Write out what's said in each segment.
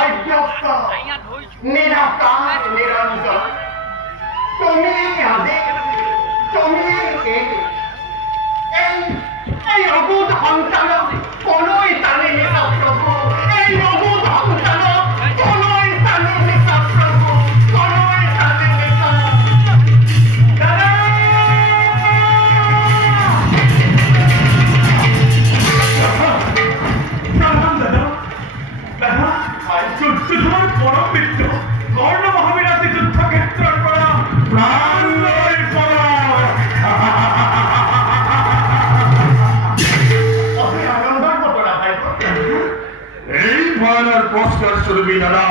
অব্যক্ত নিরাকার নিরঞ্জন তুমি আদে তুমি এই অবুধ সন্তান কোনোই টানি নিছা প্রভু এই অবুধ সন্তান কোনোই টানি নিছা প্রভু কোনোই টানি নিছা যুদ্ধধর পরম মিত্র কর্ণ মহাবীরাতে যুদ্ধক্ষেত্র করা প্রাণ লয় করা এই ভয়ানক পুরস্কার স্বরূপী দাদা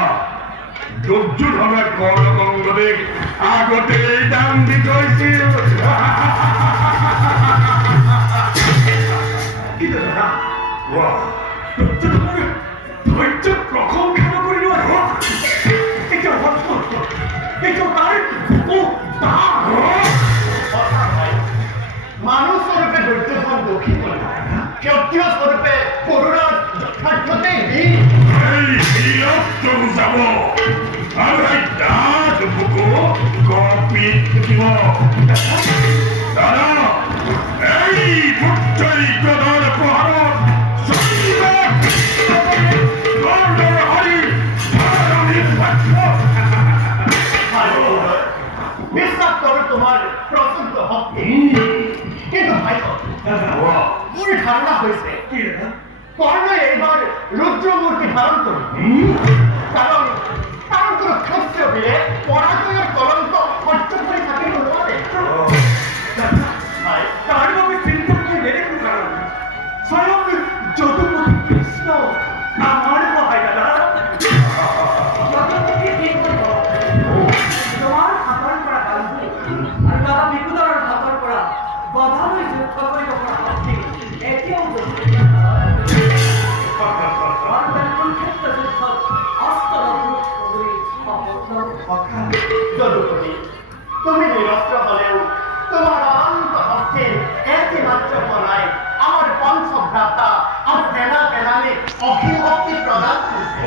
দুর্যোধনের কর্ণকঙ্গদের আগতে দান দিতে হয়েছিল কিন্তু দাদা দুর্যোধনের ধৈর্য প্রখম কেন করিল এটা অদ্ভুত এটা তার মানুষ স্বরূপে দুর্যোধন দুঃখী বলে ক্ষত্রিয় স্বরূপে করুণার যথার্থতেই দিন এই বিরক্তম যাব আমরা দাঁত বুকো কপিত দিব দাদা এই ভুট্টাই গদার প্রহার বিশ্বাস করো তোমার প্রচন্ড ভক্তি কিন্তু ভাই ভুল ধারণা হয়েছে কর্ণ এইবার রুদ্রমূর্তি ধারণ করবে কারণ কারণ কোনো ক্ষত্রিয় বীরে পরাজয়ের কলঙ্ক সহ্য করে থাকে বলতে তার ভাবে চিন্তা করে মেরে কোনো কারণ স্বয়ং যদুপতি কৃষ্ণ আমার ভাই দাদা তোমার খাতর করা গান্ধী আর দাদা বিকুদার খাতর করা বাধাই যুদ্ধ করিব ভাবছি এটিও যদুপতি তুমি নিরস্ত্র হলেও তোমার অনন্ত ভক্তের একটিমাত্র পনায় আমার পঞ্চভ্রাতা আর বেলা বেলালে অখিল ভক্তি প্রদান করছে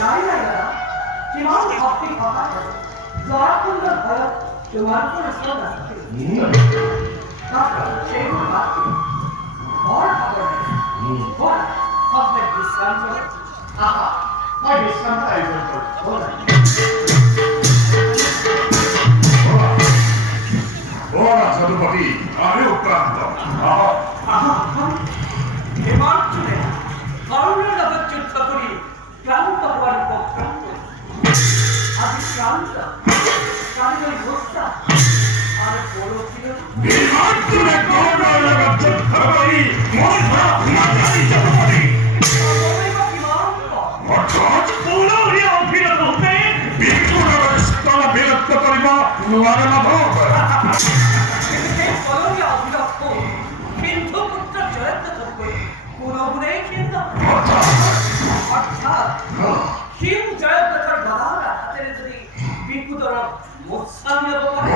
নাই নাই দাদা কিমান ভক্তি কথা জরাকুণ্ড ভয় তোমার কোনো শ্রদ্ধা আছে সেগুলো ভাবছি বড় খবর নেই বড় সবদের বিশ্রাম করে আহা মই বিশ্রাম আয়োজন করবো যদুপতি আমি উত্তরান্ত হিমাচলে করুণের লগত যুদ্ধ করি ক্লান্ত হওয়ার উপক্রান্ত আজ ক্লান্ত কারণ ভোক্তা আর বড় ছিল হিমাচলে করুণের লগত যুদ্ধ করি যদুপতি অর্থাৎ পুনঃ অভিনত হতে বিপুলের স্তর বিরক্ত করিব নোয়ারে মাধব অর্থাৎ শিব জয়দ্রথর বাধারা হাতের যদি বিকুদর মোৎসামী অবকারে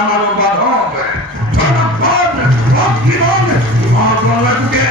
আমার বাধব জনপদ ভক্তিমন মহাপ্রলয়কে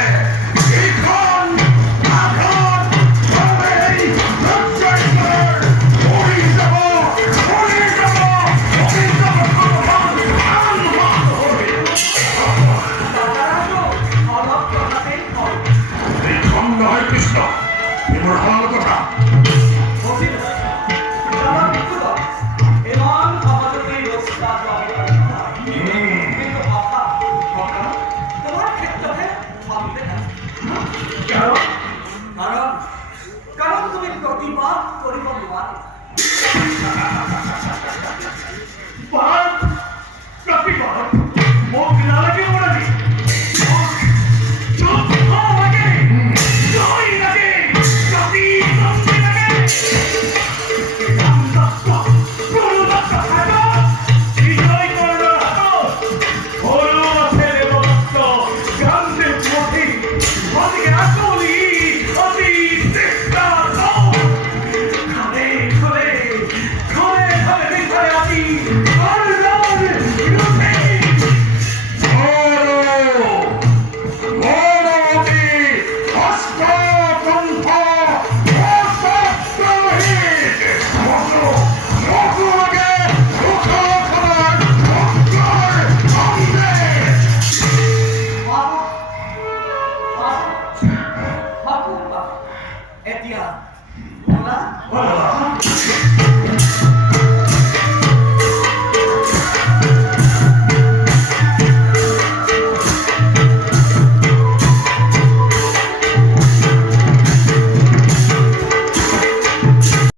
এতিয়া বলা বলা